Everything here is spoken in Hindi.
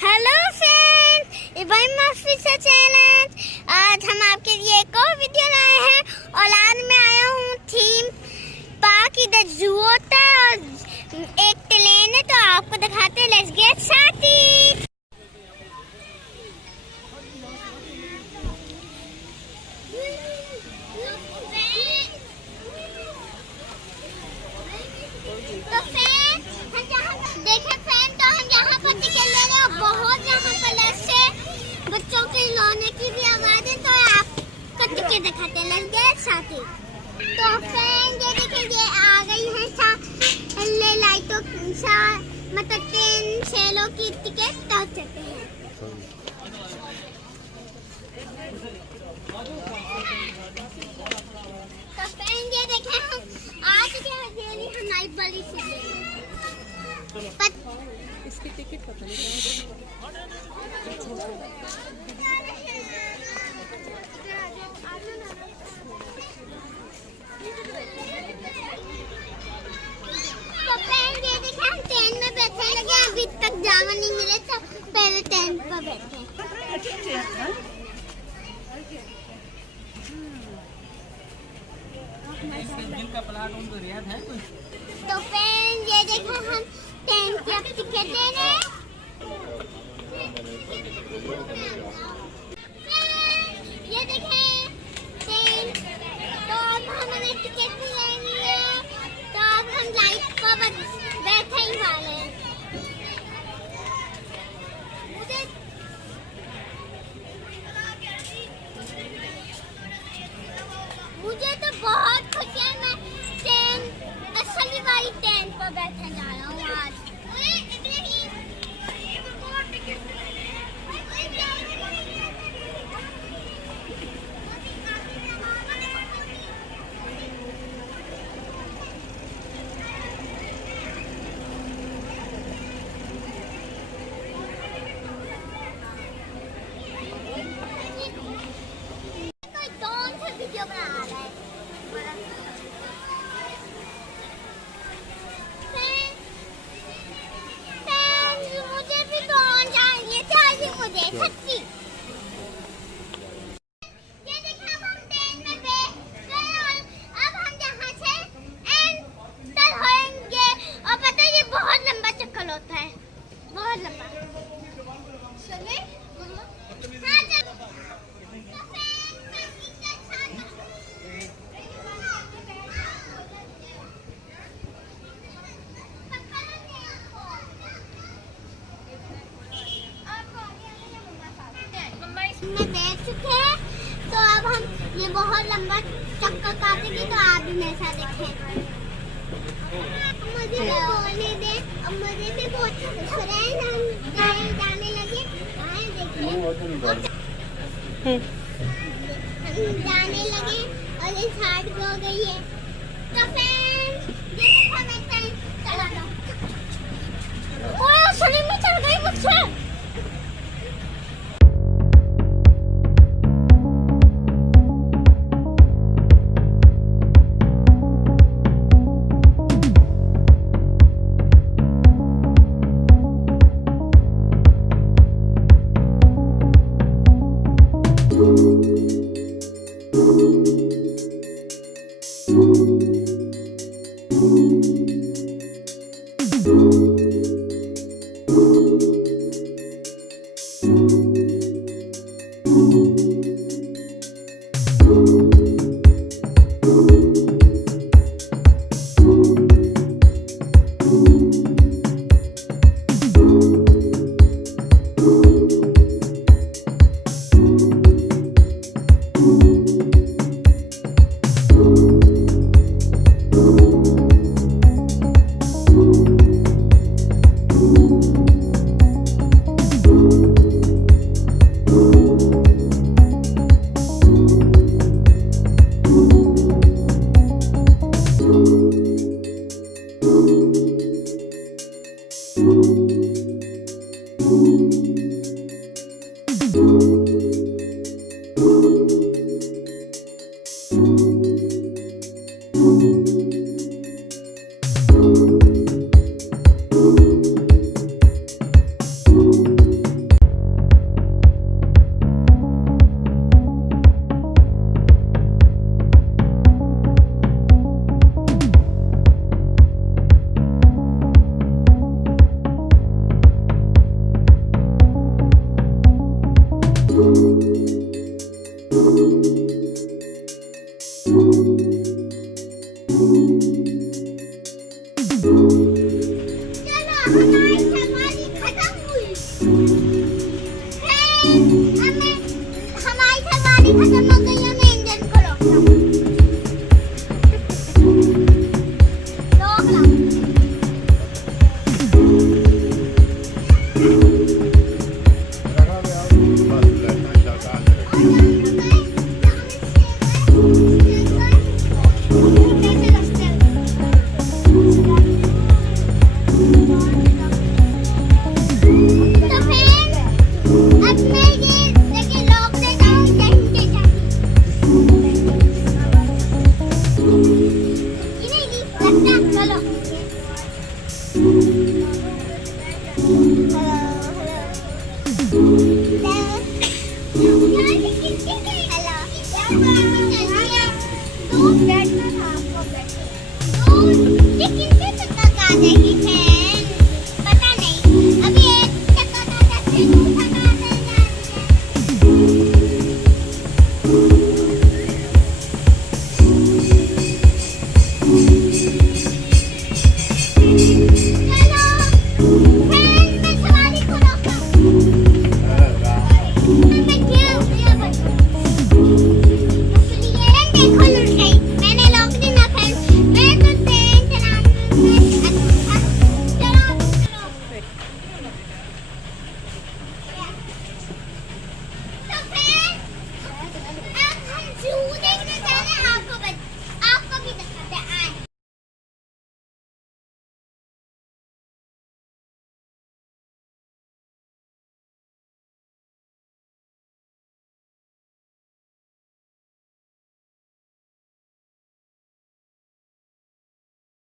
Hello friends, Ibrahim officer challenge. आज हम आपके लिए एक और वीडियो लाए हैं और आज मैं आया हूँ थीम पार्क। इधर जू होता है और एक ट्रेन है, तो आपको दिखाते हैं। Let's get started. तो फ्रेंड्स, देखें फ्रेंड, तो हम यहाँ पर टिकट ले रहे हैं। बहुत यहाँ पर से बच्चों के खिलौने की भी आवाज है, तो आपको टिकट दिखाते हैं। Let's get started. तो फ्रेंड, ये देखिए, ये आ गई है लाइटों मतलब ट्रेन सेलों की टिकट तो चलते हैं। तो फ्रेंड, ये देखें, हम आ चुके हैं दिल्ली हमारी बड़ी सिटी। इसकी टिकट पता नहीं। तो फ्रेंड, ये देखें, हम ट्रेन में बैठे लगे, अभी तक जावा नहीं मिले, तो पहले ट्रेन पर बैठे। तो फ्रेंड, ये देखो, हम ट्रेन की अब टिकट ले रहे हैं। ये देखें ट्रेन, तो अब हमें टिकट भी लेनी है, तो अब हम लाइट पर बैठे ही वाले हैं। मुझे तो बहुत खुशी है। मैं ट्रेन असली वाली ट्रेन पर बैठने जा रहा हूँ आज। कोई कौन सा वीडियो बना रहा है? मुझे भी तो चाहिए मुझे सच्ची। ये देखिए, अब हम ट्रेन में बैठ गए और अब हम यहाँ से एंटर होंगे। और पता है, ये बहुत लंबा चक्कर होता है, बहुत लंबा। चले हाँ, चल। में बैठ चुके हैं, तो अब हम ये बहुत लंबा चक्कर काटेंगे, तो आप भी मेरे साथ देखें। मुझे भी बोलने दें, और मुझे भी बहुत फ्रेंड हम जाने लगे। हम जाने लगे और ये साइड हो गई है। तो फ्रेंड, ये देखो, मैं ट्रेन चला रहा हूँ। ओए, शरीर में चढ़ गई मुझसे। Thank you. है।